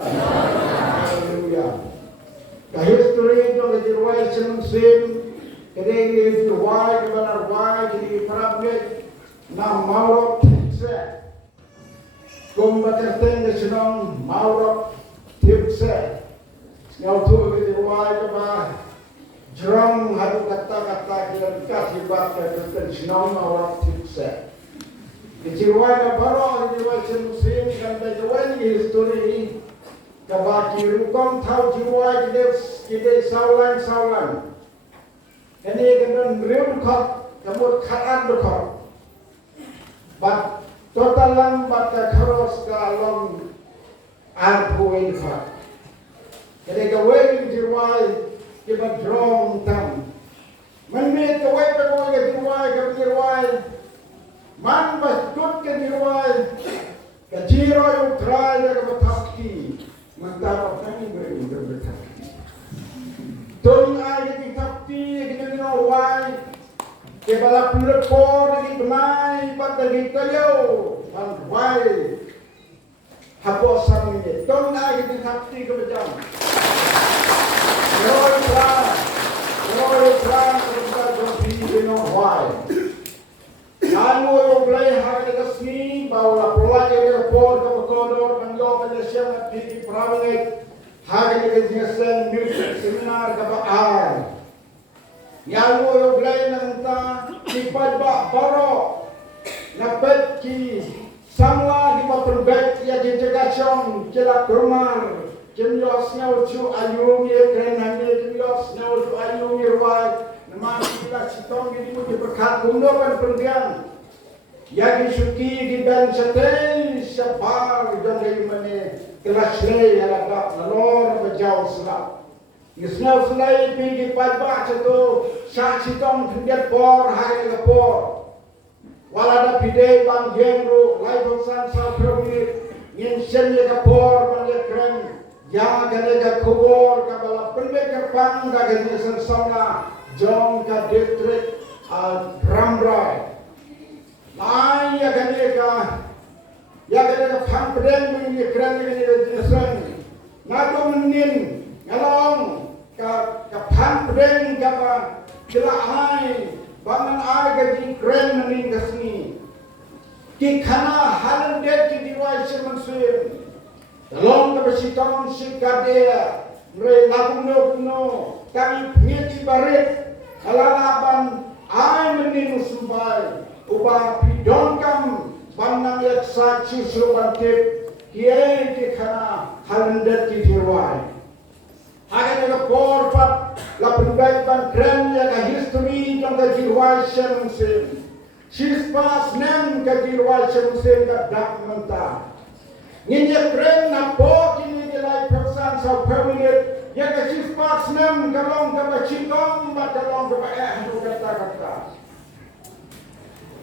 Hallelujah. The history of the generation sin, today is the why, the why, the problem, now Mauro Tipse. Kumbaterten the Sinong Mauro Tipse. Now to the why, the drum had kata kita kasibat ke Sinong Mauro Tipse. The Jirwai Baro, the generation sin, and the history. Kabaki rukong tau jiwa kide saulan. Ini kemudian real kok, kemudian katan kok. But total lang baca keros kalong arpu infak. Jadi kawin jiwa kita drong tam. Menit kawin pekoy ke jiwa man bas tut ke jiwa kajiro yung try na kamataki. Mantap kami berinteraksi. Tolong aja ditakti, kita know why. Kepala pulut por di benai, pada kita yo, and why. Hapus ini. Tolong aja ditakti kebetulan. Roy Trump, kita don't know why. Kamu yang mulai hari kesini bawa pulang ke por ke kodor menjawab penyelesaian di perawat hari kejenasan music seminar ke baar. Yang yang mulai nanti dibuat baru dapat ki samla di perbet ya integration kila kurmar kimyosnya ucu ayung ye krenanya kimyosnya ucu ayung ye ruai. Nama kita citong ini mesti berkat gundukan pergian. Yang suki di ban setei separ dan dari mana kelas lei alagak nalor berjauh selap. Isnau selai pergi pajak itu syak citong kemudian por hari lepor. Walada pidei bang genru lai bangsan salprovit ngin sen lega por bang keren yang galega kubur kabala pendekar pang gaga sen sana. Jom ka distrik Rambrai. Lai ya ganeka pangpren ini keren ini jenisnya. Nado menin ngalong ka pangpren ka jelahai bangan aga di keren menin kasni. Ki kana halan det ki diwai semansuin. Dalong ka besiton sikadea ngre lakuno kami ngeti barit halalaban ay meninu sumbai ubah pidongkam bandang yak saksi surubantip kiai kekana halendet kitirwai hagen ega porpat la penbaik ban kren yak history jong ka jirwai shensen shispas nem ka jirwai shensen ka dak menta nginye kren na po kini dilai persan sa permanent yang kasih pas nem kalong kapa cikong bat kalong kapa kata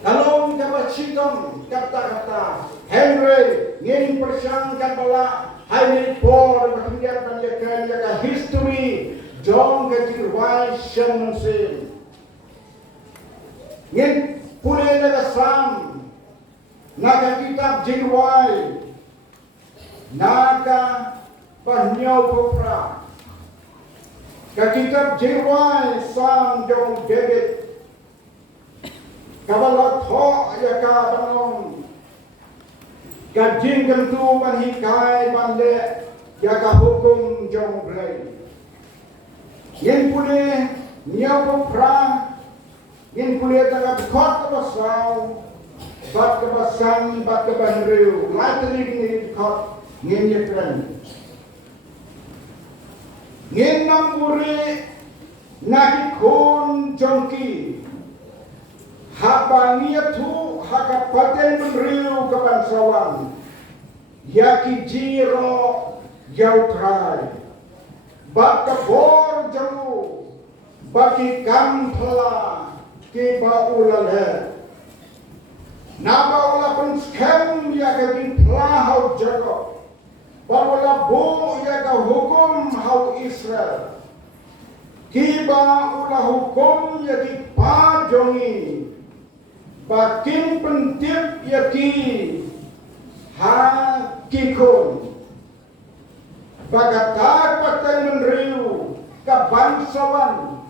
kalong kapa cikong kata Henry ngin persang kapala hai por kemudian panjakan jaga history jong kecil wai shensen ngin pule naga sam naga kitab jirwai naga panyau popra kitab jirwai sang jong David kabala tho ya ka banong gajing kentu panhikai bande ya ka hukum jong blai yen pune nyau pra yen pune tanga khot ka basau bat ka basan bat ka banriu latri ni khot yen yekran ngin namburi nakikon jongki habangia tu hakapaten menriu kebansawan yaki jiro yautrai bak kebor jamu baki kampla ki baulale nabaula pun skem yakagin plahau jago Bawala bu ya ka hukum hau Israel. Kiba ula hukum ya di pajongi. Bakin pentip ya ki ha kikun. bagatak patay menriu kabangsawan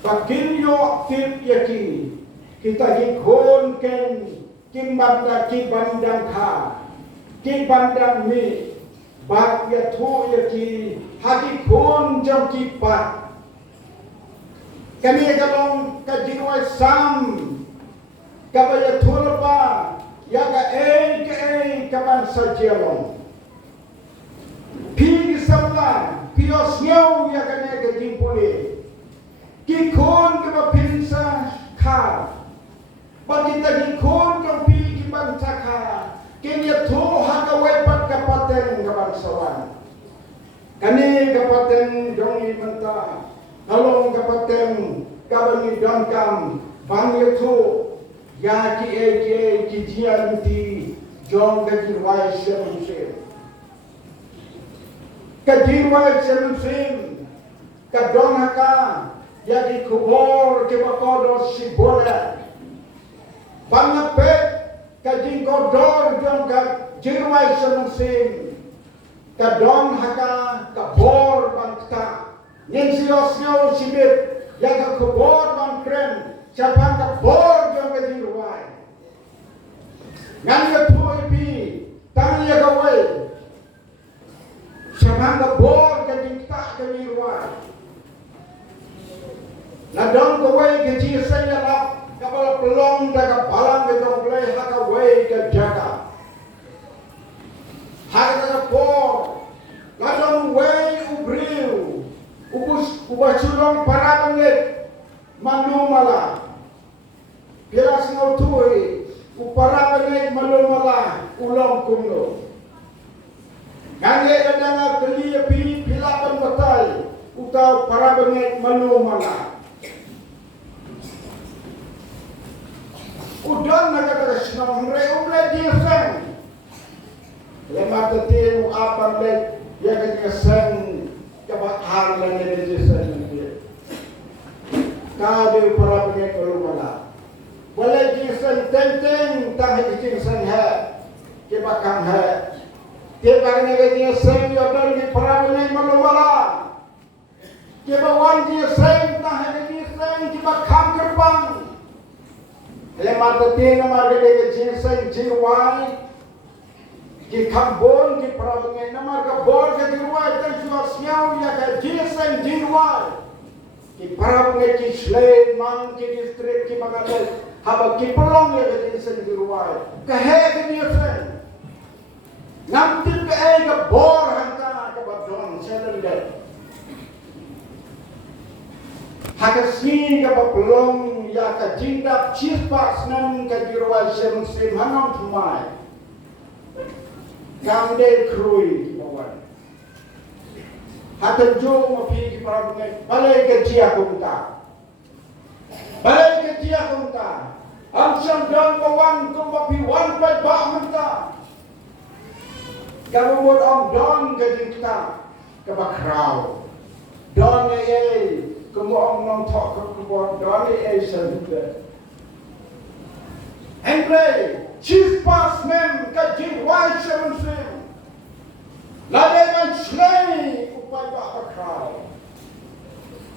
baginyo tip yaki kita gikon ken kimbanda kibandang ka kibandang mi bak ya thu yaki hagi kon jam kipat kani galong kajinwai sam kabaya thulpa ya ka kaban sajialong pi samla pios nyau ya kane ka jimpole ki kon ka pinsa kha bagita ki kon ka pi ki bangsa kha kenya tho ha ka wepat ka paten ka bangsawan kane ka paten jongi menta halong ka paten ka bangi dongkam bangye tho ya ki jian ti jong ka ki wai shem Kajirwai semusim kadon haka yaki kubor ke bakodo sibora bangapet kajing kodor jong kajirwai semusim kadon haka kabor bangta ning siosyo sibit yaka kubor bangkren siapa kabor jong kajirwai ngan ketua ipi tangan yaka wai Samanga bor ka dikta ka mirwa. Na dong ko way ka ji saya la ka bala pelong da ka balang ka dong play ha ka way ka jaga. Ha ka bor. Na dong way ubriu. Ubachulong para bangit manumala. Pilas ng tuwi. Upara bangit manumala ulong kumno. Kaya kadang keliya pilapan batay utaw para bangit manumala. Udan nagatagas ng umre diyasan. Lema tatin upang let yagagasan kabakar lang na diyasan. Kaya para bangit manumala. Wala diyasan tenteng tahi diyasan ha. Kibakang ha. Kita kena sen yodan di perangai malumala. Kita wan dia sen tak hanya sen kita kam gerbang. Lemat tetin nama dia sen jiwai. Kita kambon di perangai nama kabor ke jiwai dan juga siau ya ke sen jiwai. Kita perangai di Sleman di distrik di Bangladesh. Haba kita pelong ya ke sen jiwai. Keheh ke dia sen. Namtil ka ay ka bor hangka ka badon selendet. Hakasni ka papulong ya ka jindap chispas nan ka jirwal semsim hanong tumay. Kamde krui bawan. Hatan jo mapi ki parabungai balai ka jia kumta. Balai ka jia kumta. Amsam don bawan kumapi wan pat ba menta. Kamu buat om don ke kita ke bakrau, don kamu om nom tok ke buat don sebentar. Henry, chief pass mem ke jiwai sebentar. Lada kan slay upai bakrau.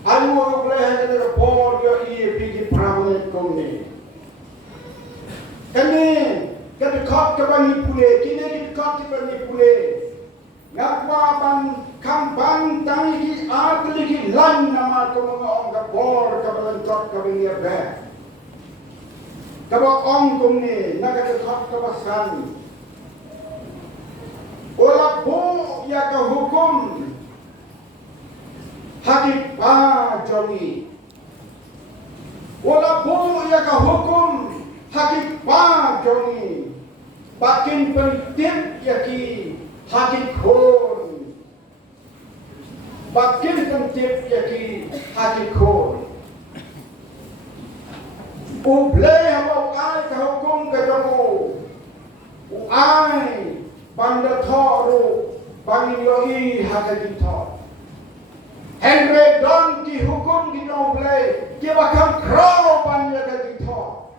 Halu orang boleh hanya report yo pergi perawan kami. Kami kada khat ka bani pule kini khat ka bani pule ngakwa ban kamban tangi ki atli ki lan nama ko mga ong ka bor ka ban tok ka bani ba ka ba ong kumni nagada khat ka basan ola bo ya ka hukum hakik ba jongi ola bo ya ka hukum hakik ba jongi bakin penting yaki hakik khon bakin penting yaki hakik khon ublay habau ai ka hukum ka jongo ai banda thoru bangin yoi hakik thor Henry don ki hukum ki ublay ki bakam kro banya ka thor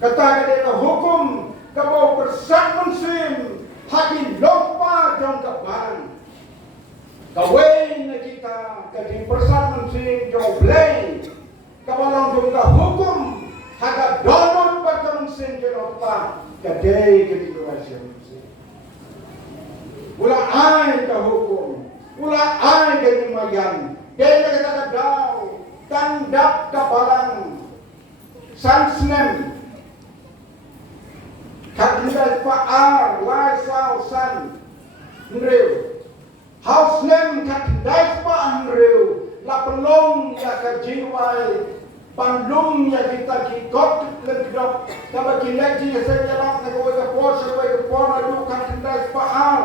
kata ka hukum kabau persan muslim haki lompa jong kaban Kawin na kita kadi persan sing jong blay kawalang jong ka hukum haga donor patang sing jong pa kadai kadi kuasya ula ay ka hukum ula ay kadi mayan dela kita daw tandap kabalang sansnem kadai pa lai sao san nreu House name kadai pa anreu la pelong ya kajiwai pandung ya kita kikot legdok kaba kileji sa jalan na ko ka porsa ko ka porna du kadai pa ar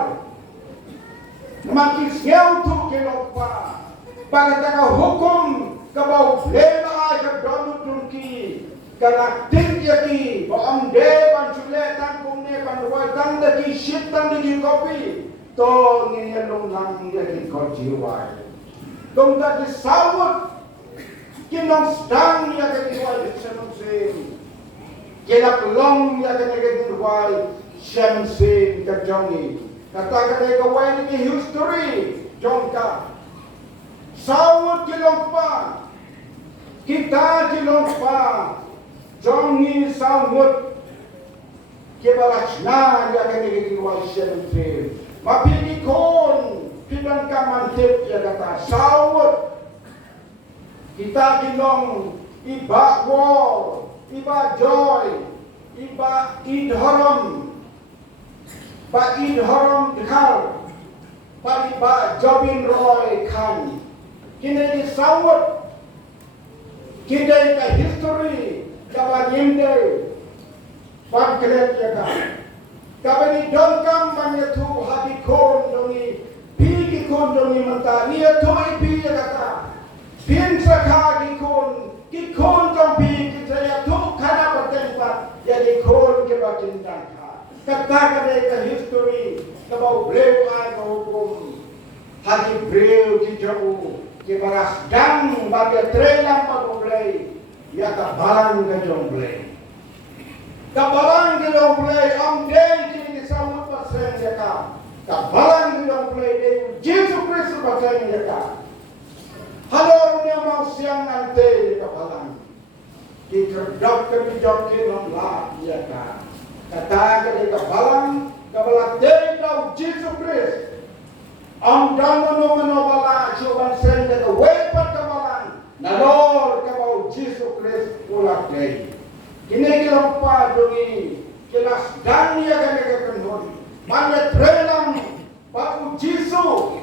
makis ngeu tu kelok pa para ka hukum kabau lena ay ka donu tunki kalaktik yaki ba amde ban chule tan kumne ban wai tan da ki shit tan di kopi to ngiyalong lang yakin ko jiwai kung dati sawot kinong stang yakin jiwai senong sin kinapulong yakin jiwai siyang sin kajongi katakan ay kawai ni history jongka sawot kilong pa kita kilong pa jongi sawot kibalach na yakin jiwai siyang sin mapikon pinang kamantip ya kata sawot kita kinong iba war iba joy iba idharam ba idharam dikhar ba iba jobin roy khan kini sawot kini ka history ka yimde pan kret ya ka kabani dongkam manyatu hadi kon dongi pigi kon dongi manta niya toy pi kata pin sakha ki kon dong pi saya tu khana patempat ya di kon ke batin tangka kata kade ka history kabau breu ai ka hukum hadi breu ki jau ki baras dang baga trelam pa blei ya ka balang ka jong blei kabalang di dalam play amdei kini sambut pasang jaka kabalang di dalam play de Yesus Kristus pasang jaka halo dunia mau siang nanti kabalang dikerdok kebijak dalam lah jaka kata kali kabalang de dalam Yesus Kristus amdang menobala coba sen jaka wepat kabalang nalor kabau Yesus Kristus ulak dei kini kita padungi kelas dania kami kekenhon mana trelang baru Jisu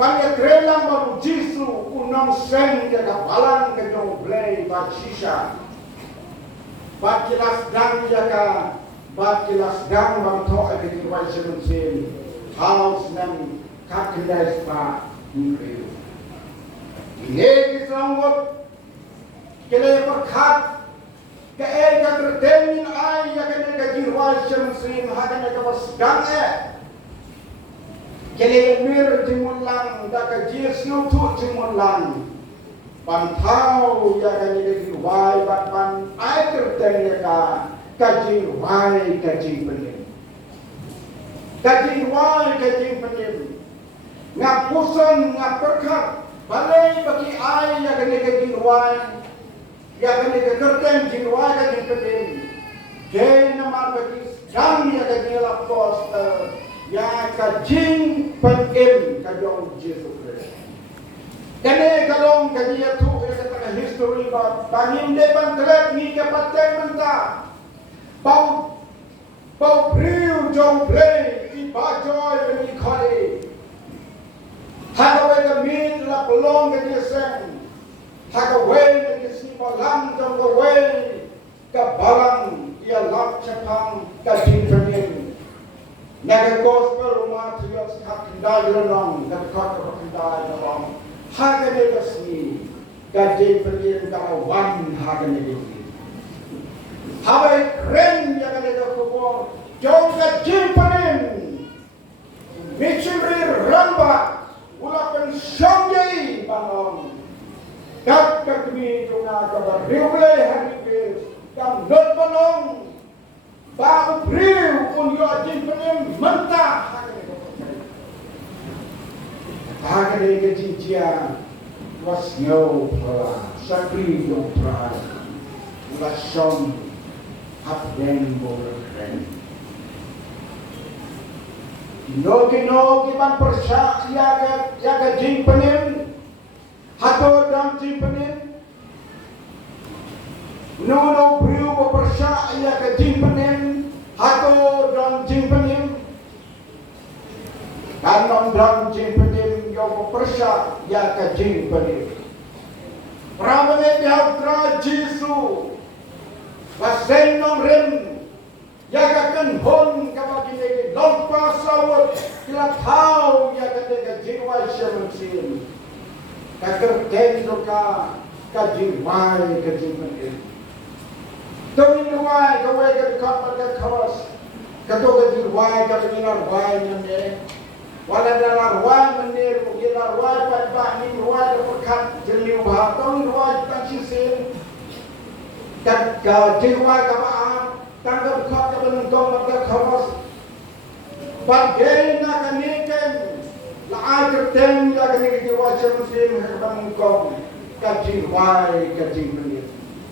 mana trelang baru Jisu unang sen ke kapalan ke jong blay bat sisa bat kelas dania ka bat kelas dang bang to ke diwai sen house nam kakendai spa ini disambut kele perkat kaya terdemin ay yakin kajirwai syamsim hakan kawas gang kele mir jimulang da kajir snutu jimulang pantau yakin kajirwai ban ay terden ka kajirwai kajing penim ngapusan ngaperkat balai bagi ay yakin kajirwai ya kami kekerten jiwa kami pedem, jadi nama bagi kami yang kami lapos ya kajing pedem kajong Yesus Kristus. Kami kalau kami itu kata history bangim depan telat ni kepaten mentah, bau priu jong play ibajoy beri kali, harapai kami la pelong kami sen. Hagaway na kisipalang gaway kabalang ialam chapang kajinpanin nagagospel umatiyos kakindai ranong kakakakindai ranong hagane kasni kajinpanin kawan hagane kasni hawai kren yagane kakubong jong kajinpanin michimri ramba ulapan syongyay banong kat kami tuna kabar riwle haripes kam not balong ba priu un yo jin penem mentah hari kejijian was ngau pra sakri dong pra lasom abden bolren no kiban persa ya ke jing penin hato dam jing penin no priu persa ya ke jing penin hato dam jing penin dan dam jing penin yo persa ya ke jing penin Pramane biatra Jesu Basen nong rem Yaga kan hon kabaki negi lompa sawat kila tau yaga nega jiwai syamansin kakar kendo ka jiwai ka jiwai Tawin ruwai kawai ka kapal ka kawas kato ka jiwai ka pinilar wai nane wala dalar wai manir mugilar wai patba ni ruwai ka pakat jeliu bah tawin ruwai ka sisin ka jiwai ka maaf tanggap kau ke benungkong mereka kawas bagai nak kenikan lah kerten lah kenikan diwajib muslim ke benungkong kaji wai kaji menir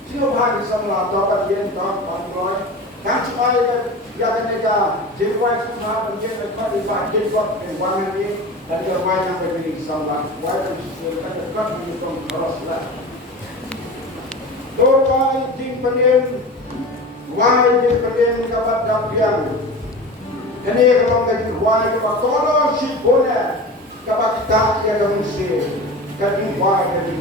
siapa hari semula dapat yang tak panggil kan supaya ya kenikan jiwai semua menjadi mereka dipakai buat penguangan ini dan jiwai yang berdiri semula wai muslim kan dekat benungkong kawas lah doa jing penir wai di perden kabat dapian kene kalau kaji wai kabat tolo si bona kabat kita ya kamusi kaji wai kaji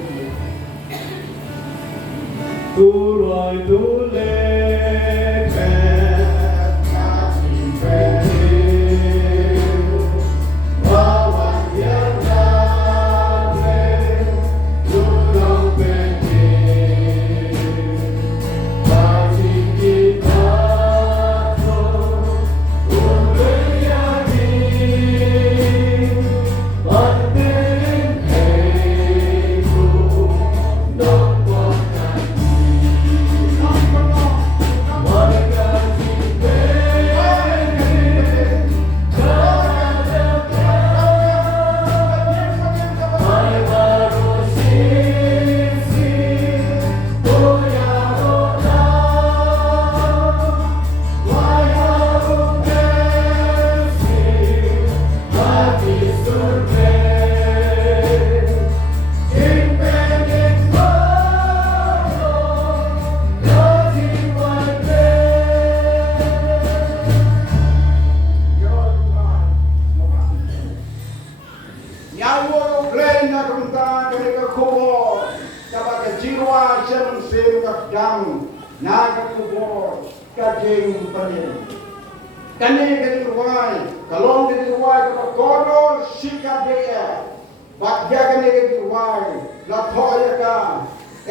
tulai tule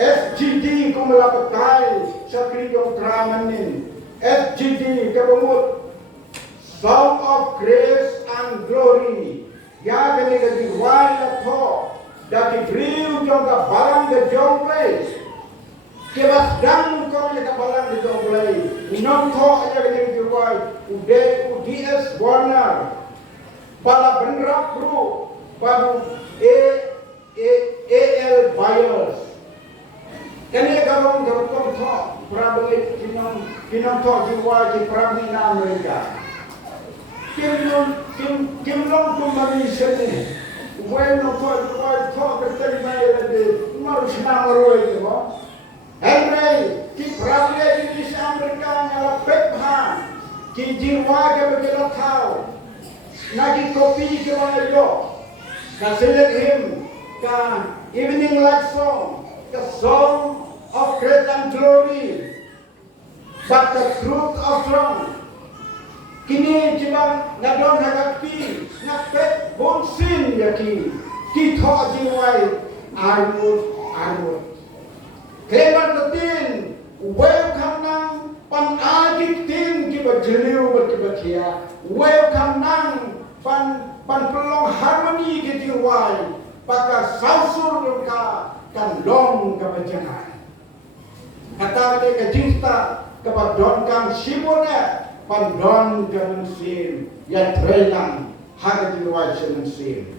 SGD kumalapakai sa kriyong tramanin SGD kabamut Song of Grace and Glory yaga nega diwai la to dati kriyo jong ka balang de jong place kebas dang ko ya ka balang de jong place inom to yaga nega diwai UDS Warner bala benrak bro baru AL Buyers kene garong garong to prabe kinam to jiwa ji prabe na Amerika kim long kumani sene bueno to beteri mai de marus na maroi mo Henry ki prabe ni sa Amerika ngala pepha ki jiwa ke begela thao nagi kopi ke wayo ka select him ka evening light song the song of grace and glory, but the truth of wrong. Kini jibang nadon hagapi ngapet bonsin yaki kitho jiwai armut. Kleban tetin welcome nang pan agit tin kiba jeliu berkibatia welcome nang pan pelong harmoni ke jiwai pakar sausur ka kan long kebencian. Kata mereka cinta kepada kam sibone pandon kemensin yang terang harga jiwa semensin.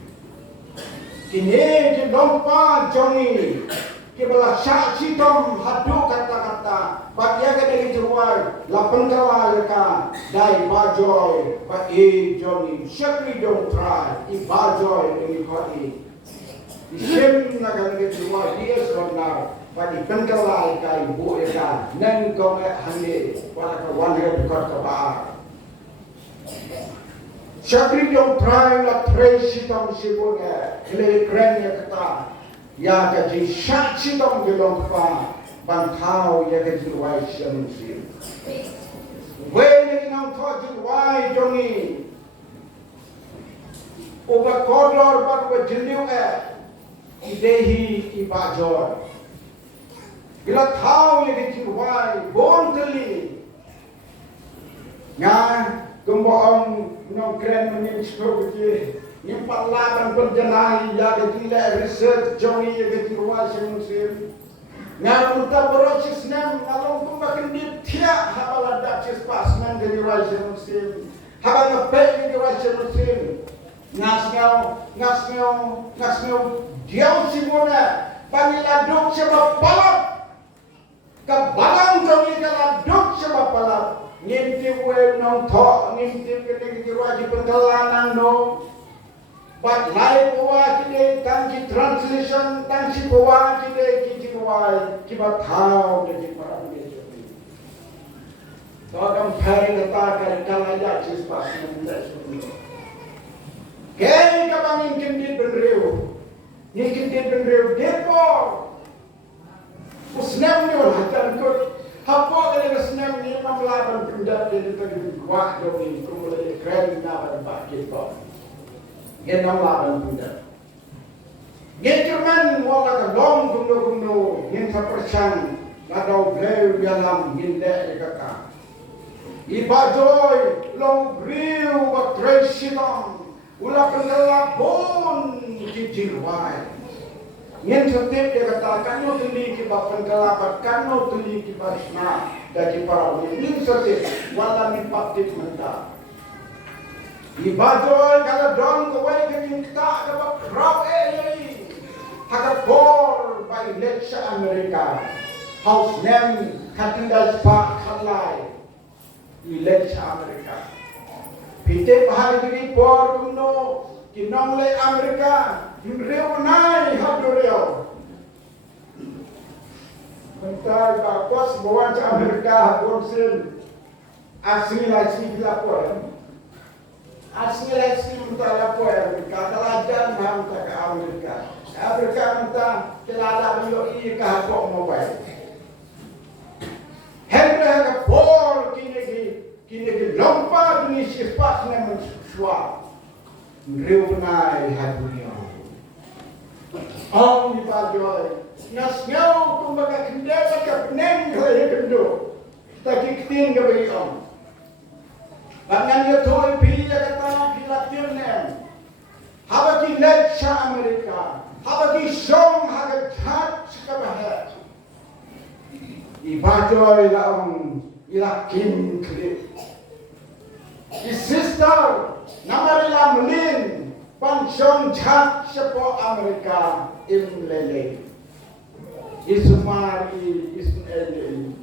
Kini kilompa Johnny kibala syaksi tom hadu kata-kata bagia ke dari jual lapan kala ka dai bajoy ba Johnny syakri dong try I bajoy ini kodi isim naga ke jual dia sebenar ba di penkala ka ibu ka nang kong hande wala ka wanre dekat ka ba syakri dong try la trace tom sibune kle kren ya kata ya kaji syaksi dong gelong pa bantau ya kaji wai shamsi wei nang thodi wai jongi oba kodlor bat wa jindiu idehi ibajor bila thau ya kaji wai bon teli nga kumboong no kren menin skogi yang parlaban perjalanan ya ketika research Johnny ya ketika ruas musim ngan uta proses nam along kumbakan di tiak habala dakis pasman dari ruas musim habala pe di ruas musim ngasngau diau simona panila dok sebab balap kabalang Johnny kala dok sebab balap ngintip we nong tho ngintip ketika ruas pentalanan no but live wa kide tangi translation tangi wa kide kiji wa kiba thao de para me so compare the ta kala ya chis pas nda so ke ka bangin kindi benreu ni kindi benreu depo usnam ni hatan ko hapo kale usnam ni mamlaban pindah de tadi wa do ni kumule kren na ba kiba Genang laban punda. Gencerman wala ka long gundo yen sa persan ladau bleu dalam hinde ekaka. Ibajoy long griu wa tresiton ula kendala bon dijirwai. Yen setip dia kata kanu teli ki bapan kelapa kanu teli ki basna dari para ini setip wala ni paktit mentah. Ibajoy kalau dong kawai kening kita dapat crowd ini haga bor by lecture Amerika house name katindas pak khalai di lecture Amerika pite bahari diri bor kuno kinong le Amerika yureu nai hadureu mentai bakos bawa ke Amerika hagonsin asli lagi dilapor asli lagi minta lapor Amerika, teladan minta ke Amerika. Amerika minta kelala BOI ke hakok mobile. Hendra ke bor kini lompat ni sifat namun suap. Reunai hadunia. Om di pajoy. Nasnyau kumbaga kendala ke peneng ke kendo. Taki keting ke bagi om. Bangan dia toy bila kata bila tirnem. Habaki lecture Amerika. Habaki song haga chat sekabah. Ibajoy laung ilakin klip. Di sister namarila melin pansong chat sepo Amerika imlele. Isumari isunele.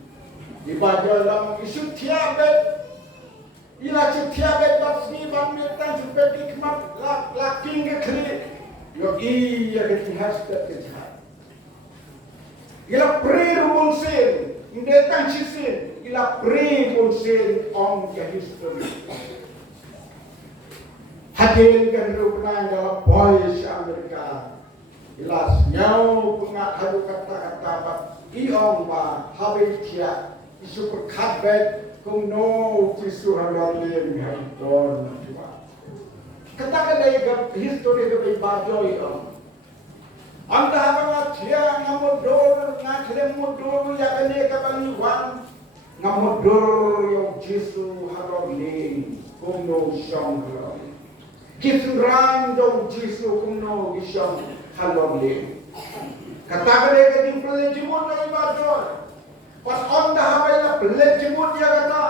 Ibajoy laung isu tiabet. Ila setiap betasni bangmitan seperti kemat laking keklik. Yo iya ketihas ketihas. Ila pre-rumunsin, indetang sisin. Ila pre-rumunsin on ke history. Hadir kan rupanya dalam boys Amerika. Ila senyau pengat hadu kata-kata bak iong ba habis tiap isu perkabet. Kuno tisu handalim hampon cuma. Katakan dari histori dari bajoy om. Anda apa dia ngamodor ngaklem modor ya kene kabaliwan ngamodor yang Jesu harolim kuno syangro. Jesu ran dong Jesu kuno syang harolim. Katakan dari pelajimon dari bajoy. Pas anda habayla pelet jemut ya kata.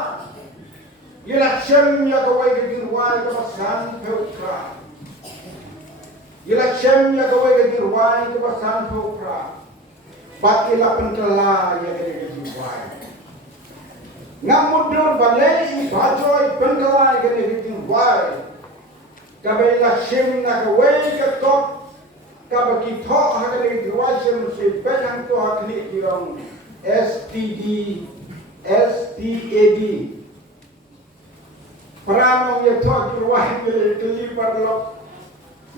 Election ya kawai ke dirwai ke pasan peutra. Election shem ya gawe ke dirwai ke basan thopra bakila pentela ya ke dirwai ngamudur balai bajoi pentela ke dirwai kabe la shem na gawe ke top kabaki tho ha ke dirwai shem se petang to ha kni dirong STAD Parano ya tho dirwai ke lipat lok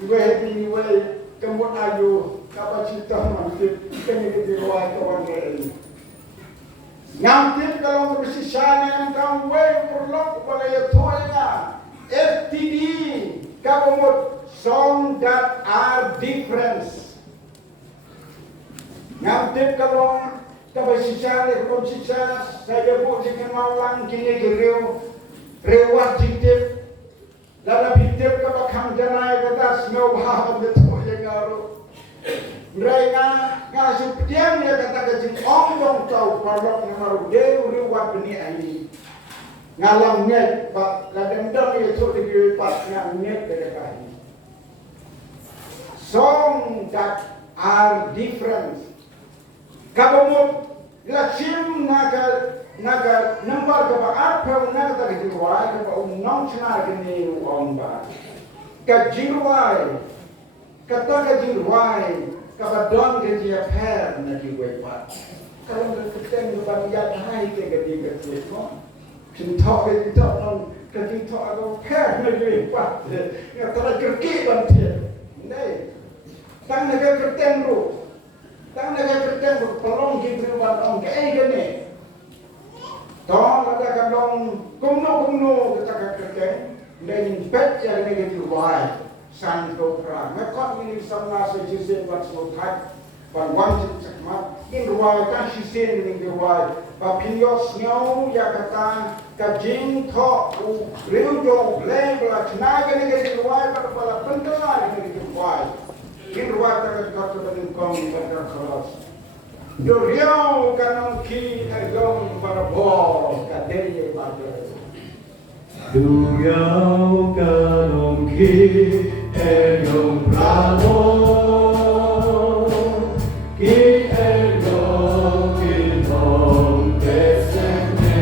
Iwe ni we kemut ayu kapasita masih kene ke dirwai kawan ini. Ngambil kalau bersisanya kamu we perlu pada ya tuanya FTD kamu song that are different. Ngambil kalau bersisanya saya buat jika malang kini rewat jitip. Dalam hidup kita akan janai kita semua bahagia betul yang garu. Mereka ngasih pediam dia kata kecil orang tahu kalau mengaruh dia riwat benih ini. Ngalam net, pak kadang-kadang itu dikiripat yang net dekat ini. Song that are different. Kamu laksim naga nambar ka apa naga ta jirwai ka unong chna kini umba ka jirwai kata ka jirwai ka badon ke dia per na di wepa kalau ka keten ba ya hai ke ga di ka no chin tho ke to non ka di tho ko per na di wepa ya ta ka ki ban tie nei tang na ka keten ru pelong ki berubah ong ke gene Tong ada kandong kumno kita kerjain dan pet yang ini dibuat santo perang. Mereka ini sama sejenis buat semuanya. Bangwang cekmat in ruai kan sisen ini ruai. Bapios nyau ya kata kajing tho riu jong lebla naga ini ruai pada pada pentela ini ruai. In ruai tak kata dengan kong berkeras. Doriau kanong ki agong barabor kadeye badre. Doriau kanong ki agong barabor ki agong kinong kesene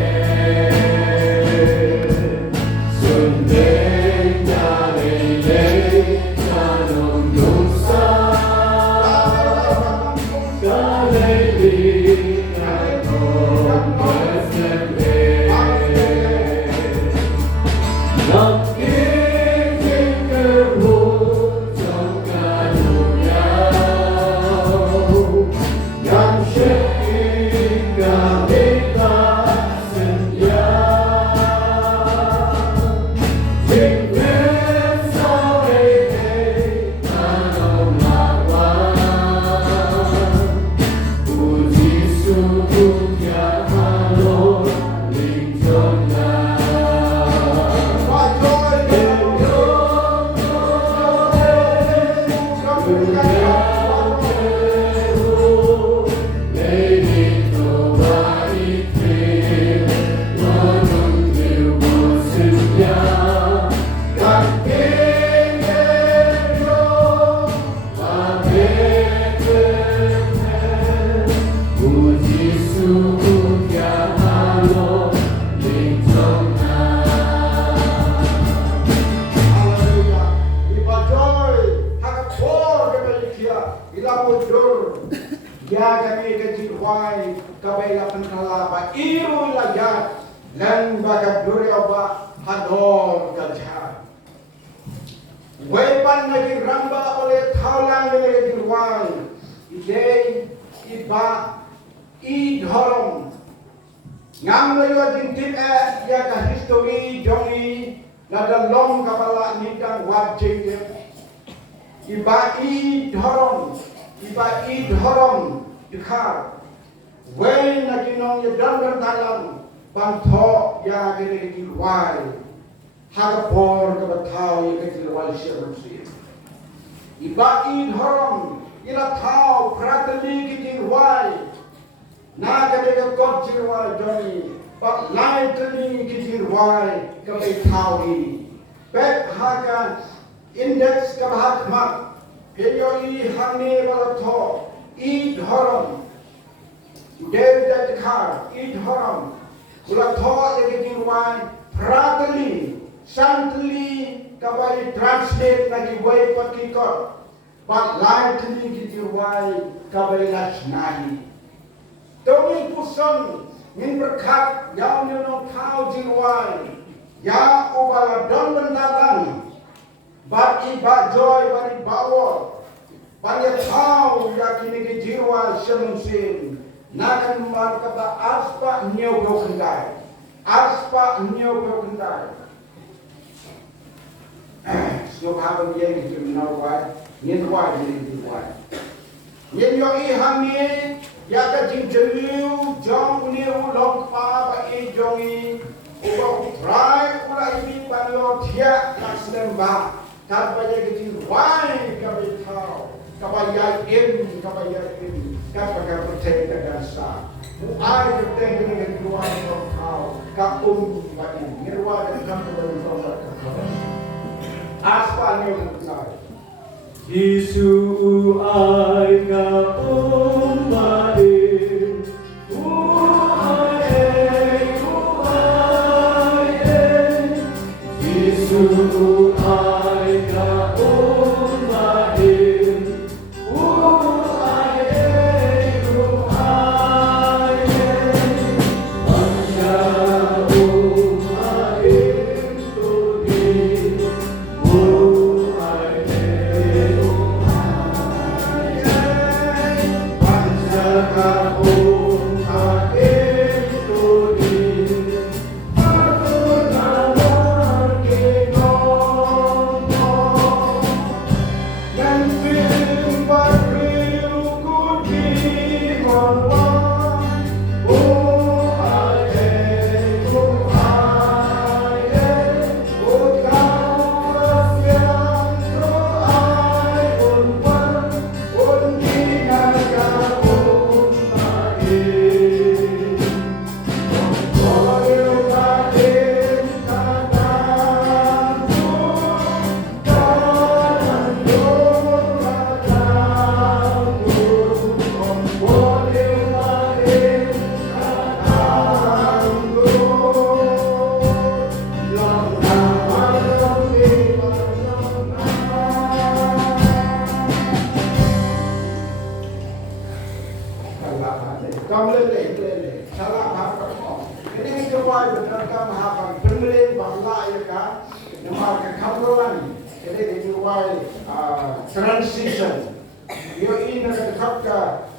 sundeng nyarele kanong dosa. Wepan lagi ramba oleh taulang lagi dirwai. Idei, iba, idhorom. Ngam layo jintin ya ka history jongi nada long kapala nidang wajib. Iba idhorom dikhar. Wei nakinong ya dandar dalam pantho ya gini dirwai. Hagapor ke batau yang kecil wali syarusir. Ibai haram ila tau prateli kecil wali. Naga dega kot kecil wali joni. But lai teli kecil wali ke batau ini. Bet haga indeks ke bahakmat Peyo I hane bala tho I dharam Dev Jadkar I dharam Bula tho yagi jirwai Pratali Santali Kabai translate lagi way pakikot But likely ki jirwai Kabai lasnahi Tomi puson Min berkat Yang nyono kau jirwai Ya ubala don bendalang But iba joy bari bawor Bari tau ya kini ki jirwa shensin Nakan markaba aspa nyau kau kendai Aspa nyau kau kendai Snow haben yang itu menawai Nyenwai ini diwai Nyenyoi hami Ya ka jing jeliu Jong uniu long pa ba I jongi Uba utrai ula ibi banyo tiak Nakslem ba Kapaya gitu, why kami tahu? Kapaya ini, kapaya percaya dan sah. Muai bertemu dengan dua orang tahu. Kapung bagi nirwa dan kamu berdoa kepada. Asal yang benar. Yesu ai kapung bagi. Yesu ai kapung bagi. Transition. Yo ini nak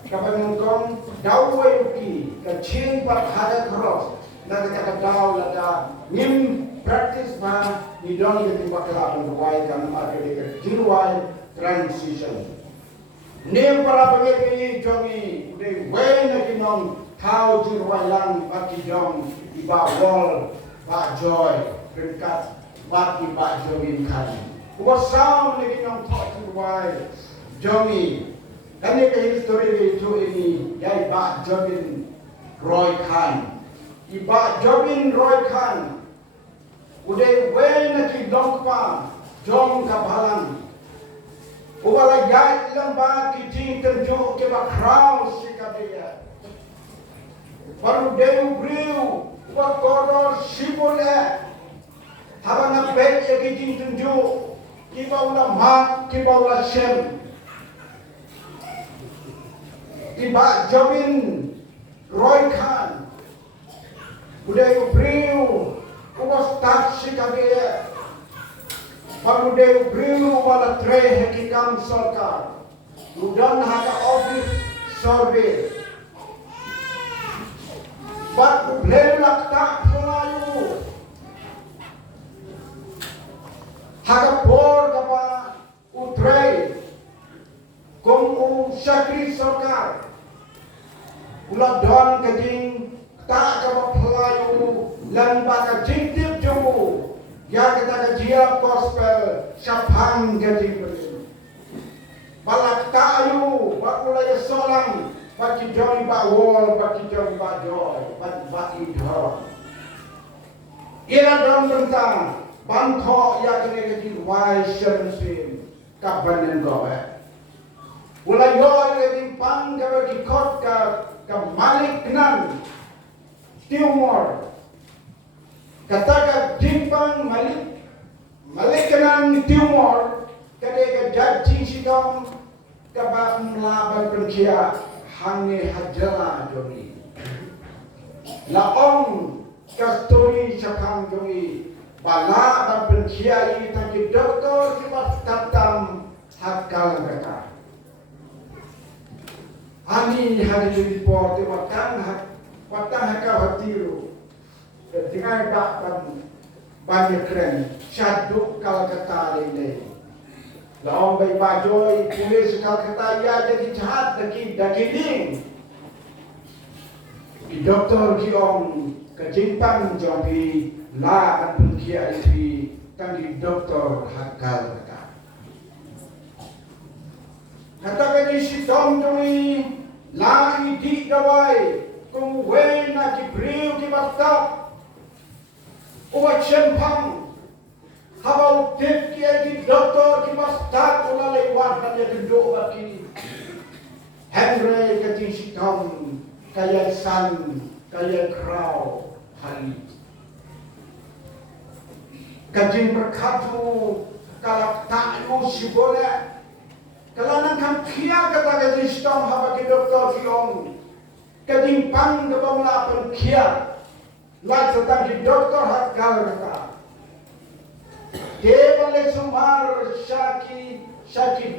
kapan kong dawai ki kecil pat hada cross. Nak kata daw lada nim practice ma ni don ke tiba kelapan wai kan marke de jirwai transition. Nem para pengen jongi de wai nak kinong tau jirwai lang pati jong iba wall ba joy berkat baki ba jongin kan. What sound lagi nang talk to why Johnny kami ke history itu ini yai Pak Jobin Roy Khan Iba Jobin Roy Khan udah wen ki dongpa jong kapalang ubala yai lamba ki jing terjo ke ba crown sikabia baru deu briu uba koror sibole habana pet ki jing terjo Kiba ula mak, kiba ula shem. Kiba Jobin Roy Khan. Udah ibriu, ubas tak sikabia. Baru udah ibriu wala tre hekikam sarkar. Udan haka office survey. Bat blelak tak pelayu. Haka por kapa utrai kong syakri sarkar ula don kajing tak kapa pelayu lan baka jingtip jomu ya kita kajian gospel syapang kajing beri balak tayu bakula ya solang baki joy ba wall baki joy ba joy baki dhar ira don bentang Bangkok ya kene kecil wai shensin kabanen gobe Wala yoy yung pang gikot ka malignan tumor. Kataga jimpang malignan tumor kada ka judging sidong kaba mlaban perkia hangi hajala doni. Laong kastori sakang doni bala ban perkia ini tangki doktor kibat tatam hakal kata. Ani hari ini porte watang hakal hatiru. Dengan bakban banyak keren syaduk kal kata ini. Laong bay bajoy pulis kal kata ya jadi jahat daki ding. Di doktor ki om kejimpang jombi la an kia itu tanggi doktor hakal kata. Kata kani si dom doi la di dawai kung wen na ki briu ki bakta. Uwa chempang habau tip kia ki doktor ki basta kula lewat na dia genduk baki Henry kating sitam kaya san kaya krau hari kating berkatu kalak ta'yu si boleh kalanan kan kia kata kating sitam haba ki doktor ki om kating pang kabam lapan kia lai tentang di doktor hakal kata dia boleh sumar syaki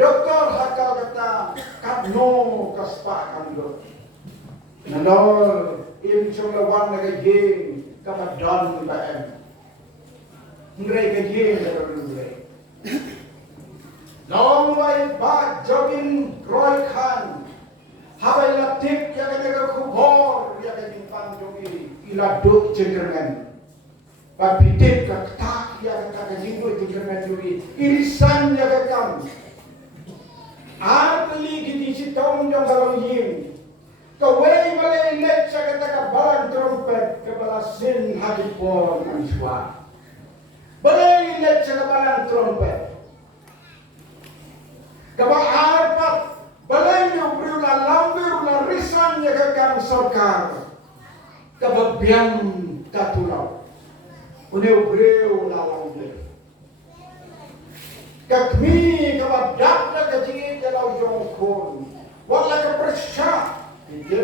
doktor hakal kata katno kaspakan dok nanol im sumlawan naga yeng kamadon baem ngre ka yeng ngre long way ba jogin Roy Khan habai latik ya ka kubor ya ka dimpang jogi iladuk cenderangan Papitit ka tak ya ka kajibu cenderangan jogi irisan ya ka kam atli gidi si tong jong dalam yim kawai balai let sa ka balang trompet ka balasin hadipon ang suwa balai let sa balang trompet ka ba arpat balai yung briula lambir la risan ya ka kam sarkar ka ba biang katulaw uneu breu la lambir kakmi kawadak na kajingin jalaw jongkon wala ka presya hindi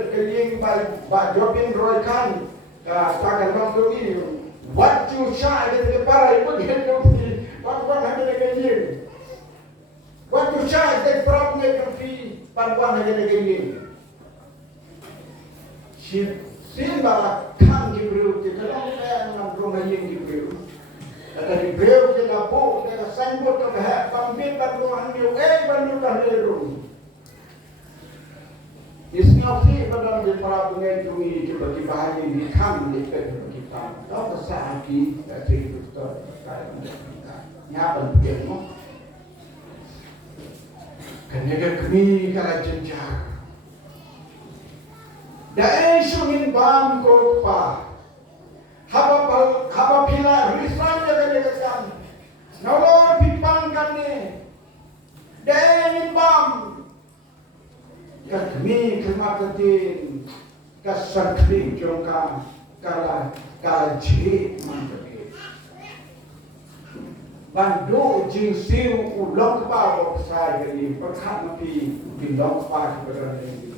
kaling ba jopin Roy Khan tagal lang doon what you shy hindi para ipagin doon wag hanggang nagayin what you shy hindi para ngayon panwan hanggang nagayin sin ba kang gibriw kita lang kaya ng rungayin gibriw Kata di beliau kita po, kita sambut ke bahaya pambit bantuan niu, bantuan niu. Isnyofi pada di para pengai tumi coba dibahagi di kam di kita. Tahu kesah lagi dari dokter kaya kita. Nyapa begini? Kenyaga kami kala jenjar. Dah esungin bam kopa. Haba pila risan ya kan nolor pipang kane den bam kami kematatin kasakri jongka kala jit mantep bandu jing siu ulong pa sai gani perkat napi bilong pa kepada ini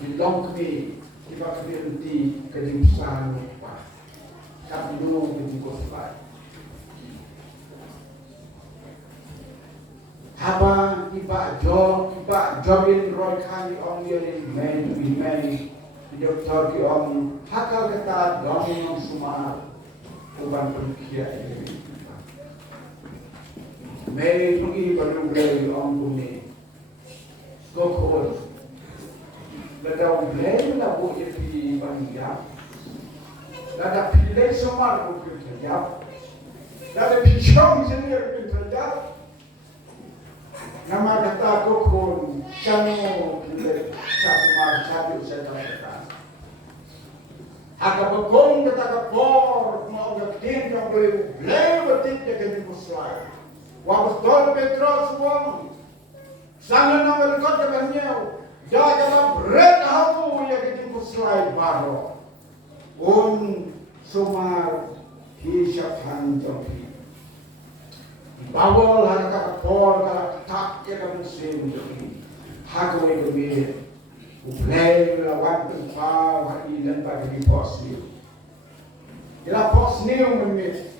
bilong kami Iba kebirti kedimsan pa kabino kedimkos pa haba iba jogin Roy Khan on yelin men doktor ki on hakal kata dong sumar uban perkia ini men tungi baru beli on bumi gokol Lada ulay na po iti pangyap. Lada pilay sumar po pintagyap. Lada pisyong sinir pintagyap. Namagata ko kung siyang pilay sa sumar sabi sa talaga. Akapagong katakapor maugagtin ng ulay batit na ganyan po slide. Wapos tol Petros wong Sangat nama dekat dengan nhau. Dah kalau berat hamu yang kita selai baru. Sumar hisap hanjoki. Bawal hal kata por kata tak yang musim joki. Hagoi kemir. Uplay lawan tempau hari dan bagi pos ni. Ila pos ni memir.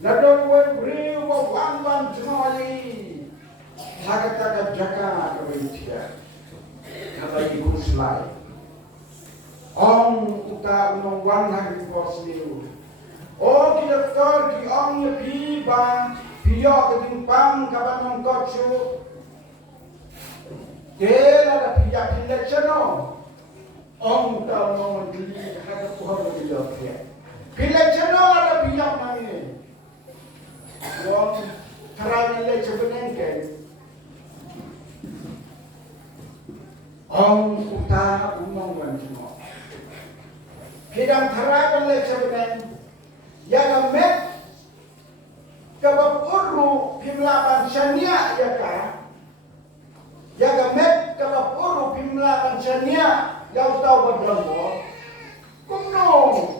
Nadong wan beri wan jumali. Haga jaga kebencian, kata ibu selai. Uta nongwan hari pos niu. Kita tor ki pi bang pio ketimpang kapan nongkocu. Dia ada pia pilekcano. Uta nongwan kili haga pohon pilek dia. Pilekcano ada pia mani. Terang ilek sebenengken. Uta umong semua. Hidang terapan lek sebenarnya. Yang met kabapuru pimlapan syania ya ka. Yang met kabapuru pimlapan syania yang tahu berdoa. Kumno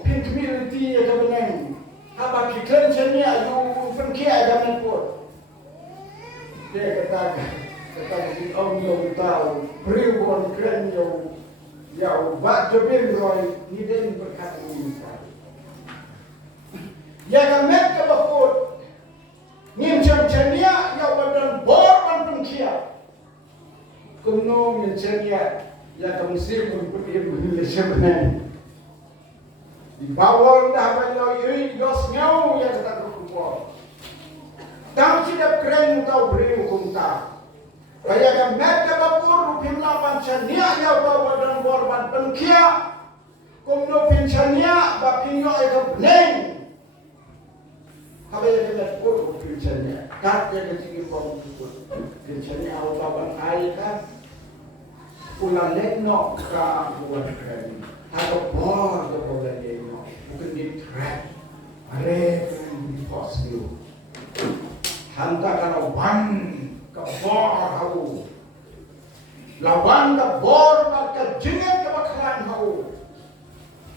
pintumiliti ya sebenarnya. Apa kiklan syania yang penkia zaman pun. Dia katakan. Tetapi yang tahu beribuan keren yang baca berdoa ni dia berkata ini. Yang amat kebakut Nincam-cania yang badan borban pengkia. Kumno mencania yang kemusir berpikir sebenarnya. Di bawah dah banyak iri dos nyau yang tak berkumpul. Tang tidak keren tau beri hukum tak. Kaya yang mereka bapur pimlapan cania yang badan borban pengkia. Kumno pincania bapinyo itu bening. Kaya yang bapur pincania. Kat yang ketinggi bom tukul. Pincania awal air kan. Ulang lekno ka buat keren. Atau bor ke bulan lekno. Bukan di trap. Are di pos itu. Hanta kalau wan ke bor hau. Lawan ke bor ke jengit ke bakaran hau.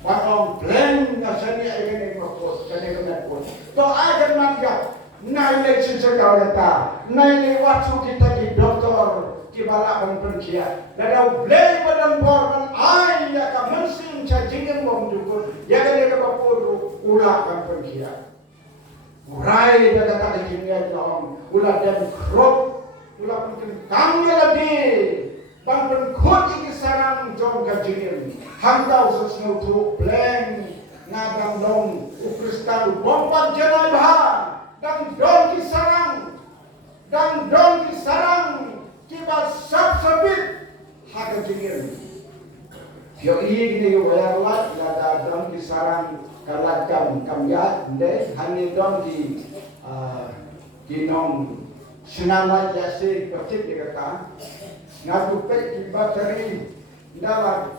Wakong plan kasani agen ek makos kane kena pun. To agen mangga nai election sekau data. Nai lewat kita di doktor ki bala ban penkia. Dadau play badan borban ai ya ka mensin cajingen bom dukun. Ya kane ka bapuru ula ban penkia. Urai daga tak kimia dom. Ula dem krop ula penting tanggal lagi. Bang berkut ini sarang jom gajingin. Hangtau sesnu tu plan ngadang dong ukristan bompat jenai bahan. Dan dong ki sarang kiba sab-sabit haga jingin. Yo ini wayar lat lada dong ki sarang kalakam kamyat de hani dong ki nong senama jasi percik dikata. Ngadupet di bateri dalam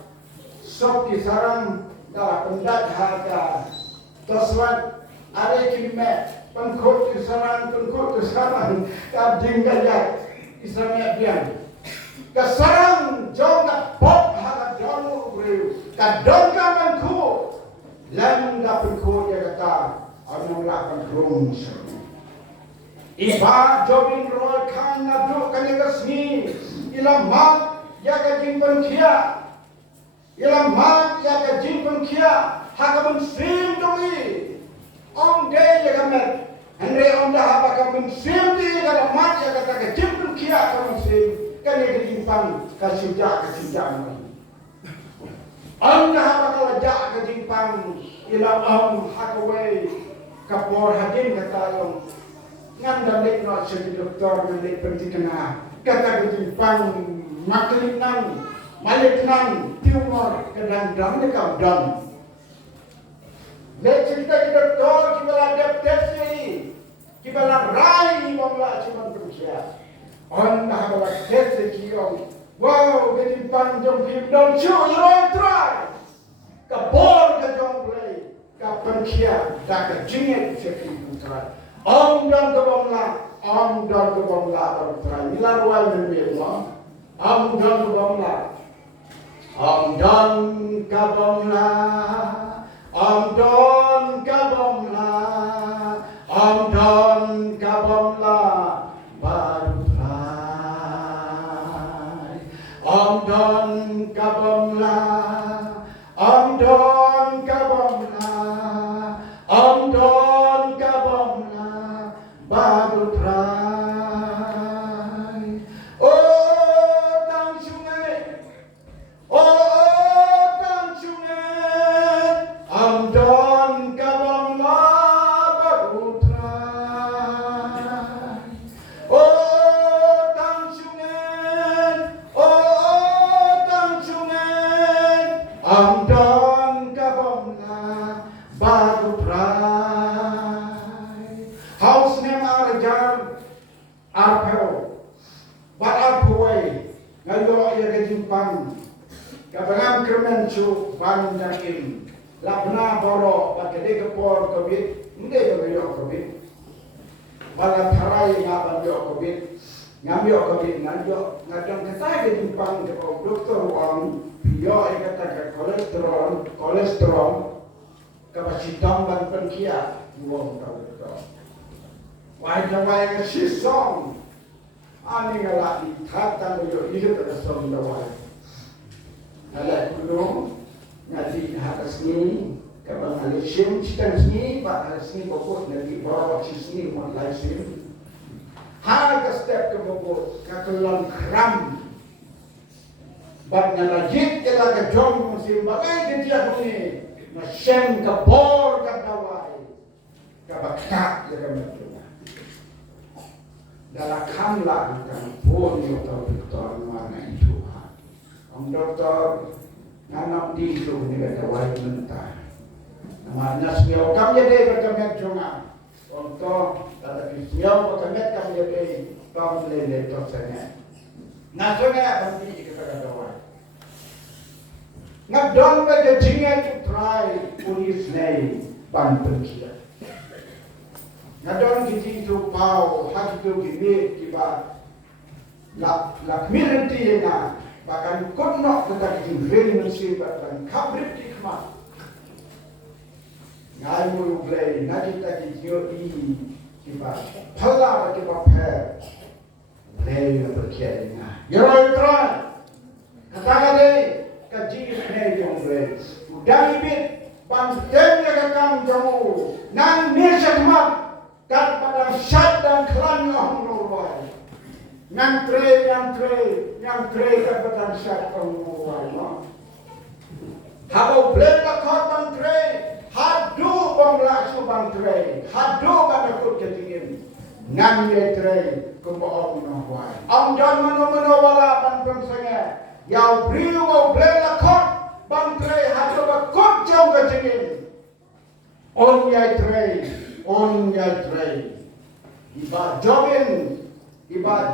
sok di sarang dalam pendat harga taswan ada kimet pengkut di sarang kading gajah islamnya biang kesarang jauh tak pop harga jauh beriu kadang pengkut lain tak pengkut dia kata orang lakukan rum iba jobin roy kan naduk kan kesni ilang mat ya kajing pengkia ilang mat ya kajing pengkia haka mensim doi om de ya kamet andre om dah apa ka mensim di kada mat ya kata kajing pengkia ka mensim kan ya kajing pang kasujak om dah apa ka lajak kajing pang ilang om haka we kapor hadim kata om ngandam lek no sebagai doktor lek pentikena kata ketimpang maklinan maliknan tumor kedang dam dekam dam lek cerita ke doktor kibala adaptasi kibala rai mamla cuma berusia on dah bala tes kiong wow ketimpang jom dam chu yoi try kabor ke jom play ka penkia dak jingit sepi putra om dan kebomla Om don ke bom la bar trai nila ruai men wa om don ke bom la om don ke bom la om don ke bom la om don ke bom la bar trai om don ke bom la om don ke bom la om don ke bom la baru try. Oh, tang sungai. Oh, tang sungai. Am don kabam la baru try. Oh, tang sungai. Oh, tang sungai. Am don kabam la baru try. House name Arjan Arpel. But Arpaway. Ngayo ay kajimpang. Kabangang kermensu ban jakim. Labna boro pagkede kapor COVID. Hindi ko ngayo COVID. Wala taray nga banyo COVID. Ngamyo COVID ngayo. Ngadang katay kajimpang kapag doktor ang piyo ay kataga kolesterol. Kapasitang ban pengkia. Buang tau betul. Wahai jawai si song, ani ngalah ikatan yo hidup ada song jawai. Ada kuno ngaji hadas ni, kabang alisim sitan ni, pak hadas ni pokok nanti bawa sini mulai sim. Harga step ke pokok kakelan kram. Bab nalajit kela ke jom musim bagai kerja ni, nasem ke bor ke jawai, kabakak ya kemudian. Dalam kamlah kan pun doktor mana itu. Om doktor nanam di itu ni kata wajib mentah. Nama nasmiau kami jadi berkemet cuma untuk kata kismiau berkemet kami jadi tom lele tosanya. Nasanya nanti kita kata wajib. Ngadon berjadinya tu try polis nei bantu kita. Ngadon kiti tu pau hati tu gini kiba la community na bahkan konok kita kiti real mesti bahkan kabrit kikma ngai mu play nadi kiti yo I kiba phala kiba pair play na berkiai na yoro try kata deh kaji play yang play udah ibit bang tengnya kakam jamu nan nisakmat dan pada syad dan klan orang Norway. Yang tre kan pada syad orang Norway. Habau blenda kot bang tre, hadu bang laksu bang tre, hadu pada kut ketingin. Ngan ye tre kumba orang Norway. Am jan mano wala ban pengsenge. Yau briu bau blenda kot bang tre, hadu bakut jauh ketingin. On yai tre. On your train. Iba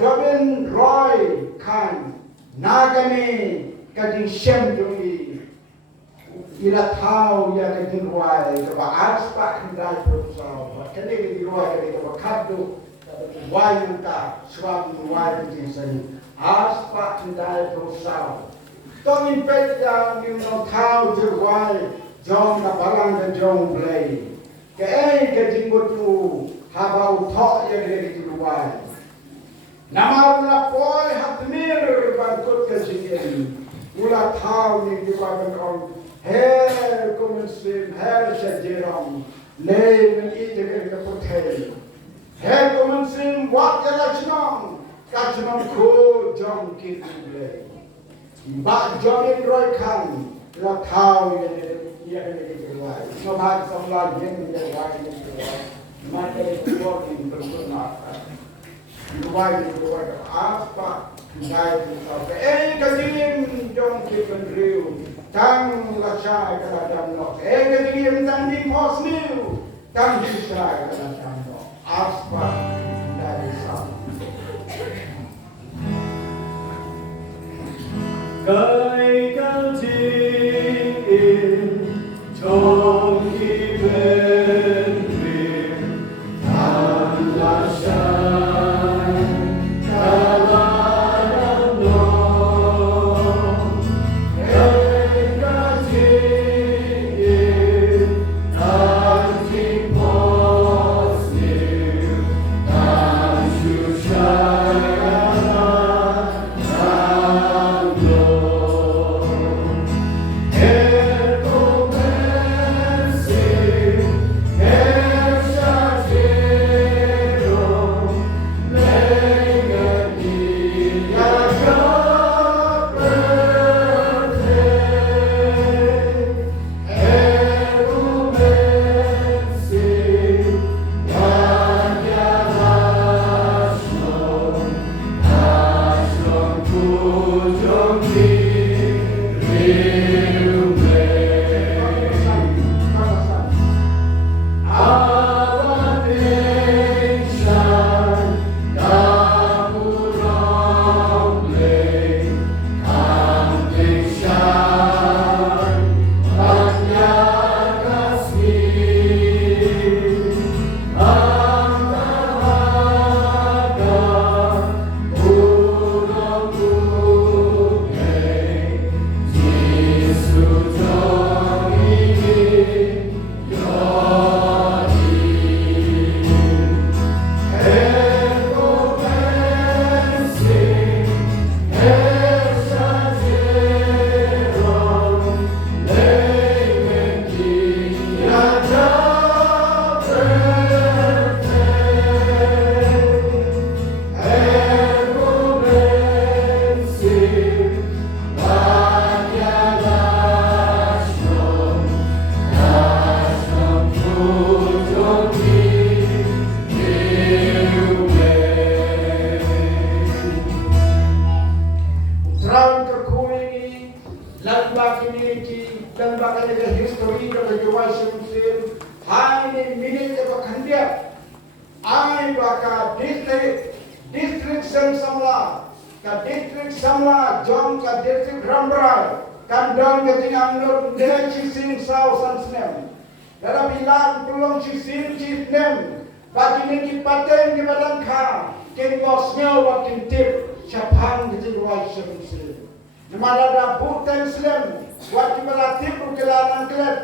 Jobin Roy Khan Nagani kading shem dui ila tau ya kading Roy ba aspa kendai profesor ba kading di Roy kading ba kadu wayuta swam Roy kading sen aspa kendai profesor tongin peja ni no tau de Roy jong na balang de jong play ke jinggut tu habau thok yang dari keluar nama ulah poi hatmir bangkut ke sini ulah tahu ni di bagian orang her komensim her sejeram le itu ke hotel her komensim wat jalachnam kachnam ko jom kitule ba jomin roy khan ulah tahu yang dari keluar sebab semula yang dari keluar maka itu working berguna keluar apa dai itu kadim jom kipen riu tang laksa kadang no kadim tang di posniu tang bisa kadang no apa dari sam Kai kan ting in trong ki pen rim tan la sha Kristen samla, ka distrik samla, John ka distrik Rambrai, kandang ketingang nur de cisin sau sansnem. Dalam bilang pelong cisin cisnem, bagi ni paten di badan ka, kin bosnya wakin tip, syapang keting wai syamsi. Namada da buten slem, waktu melatih perjalanan kelet,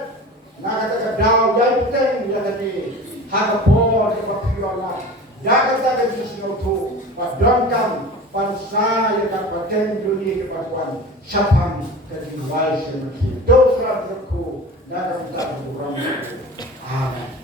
nak kata kedau jai puten, dia kata hakapor ke papiona. Jaga jaga Krisno tu, padamkan pansa yang paten dunia kepakuan, syapang keting wai syamsi. Dosa berku, nak kata kurang. Amen.